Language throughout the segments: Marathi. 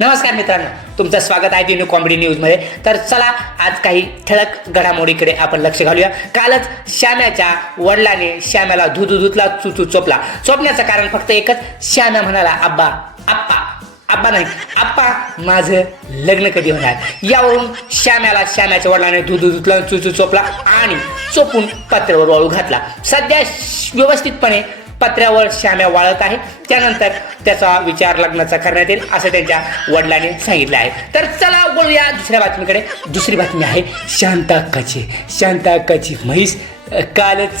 नमस्कार मित्रांनो, तुमचं स्वागत आहे दिनू कॉमेडी न्यूजमध्ये. तर चला आज काही ठळक घडामोडीकडे आपण लक्ष घालूया. कालच श्याम्याच्या वडिलाने श्याम्याला धुतला चुचू चोपला. चोपण्याचं कारण फक्त एकच. श्याम्या म्हणाला, आब्बा आब्बा नाही आप्पा, माझं लग्न कधी होणार. यावरून श्याम्याच्या वडिलाने धुतला चुचू चोपला आणि चोपून पत्र्यावर वाळू घातला. सध्या व्यवस्थितपणे पत्र्यावर श्याम्या वाळत आहे. त्यानंतर त्याचा विचार लग्नाचा करण्यात येईल असं त्यांच्या वडिलांनी सांगितलं आहे. तर चला बोलूया दुसऱ्या बातमीकडे. दुसरी बातमी आहे शांताक्काची म्हैस. कालच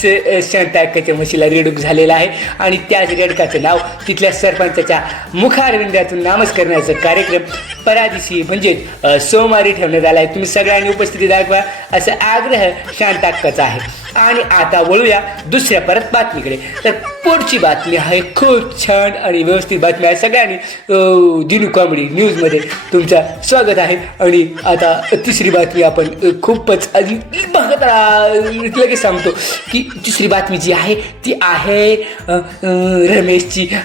शांताक्काच्या म्हशीला रेडूक झालेला आहे आणि त्याच रेडकाचं नाव तिथल्या सरपंचाच्या मुखारविंदातून नामस्करणाचा कार्यक्रम परादिशी म्हणजे सोमवारी ठेवण्यात आला आहे. तुम्ही सगळ्यांनी उपस्थिती दाखवा असा आग्रह शांताक्काचा आहे. आणि आता वळूया दुसऱ्या परत बातमीकडे. तर पुढची बातमी आहे खूप छान आणि व्यवस्थित बातमी आहे. सगळ्यांनी दिनू कॉमेडी न्यूजमध्ये तुमचं स्वागत आहे. आणि आता तिसरी बातमी आपण खूपच आधी बघत लगेच सांगतो की तिसरी बातमी जी आहे ती आहे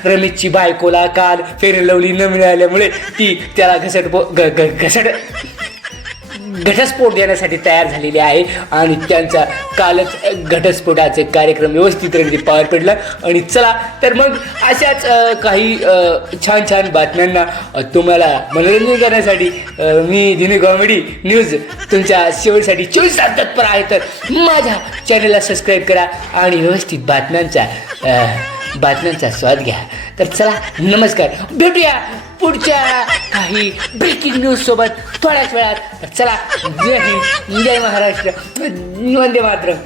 रमेशची बायकोला काल फेअर लवली न मिळाल्यामुळे ती त्याला घटस्फोट देण्यासाठी तयार झालेली आहे. आणि त्यांचा कालच घटस्फोटाचे कार्यक्रम व्यवस्थित पार पडला. आणि चला तर मग अशाच काही छान बातम्यांना तुम्हाला मनोरंजन करण्यासाठी मी दिनू कॉमेडी न्यूज तुमच्या शेवटसाठी 24 तास तत्पर आहे. तर माझ्या चॅनलला सबस्क्राईब करा आणि व्यवस्थित बातम्यांचा स्वाद घ्या. तर चला नमस्कार, भेटूया पुढच्या काही ब्रेकिंग न्यूज सोबत थोड्याच वेळात. चला, जय हिंद, जय महाराष्ट्र, वंदे मातरम.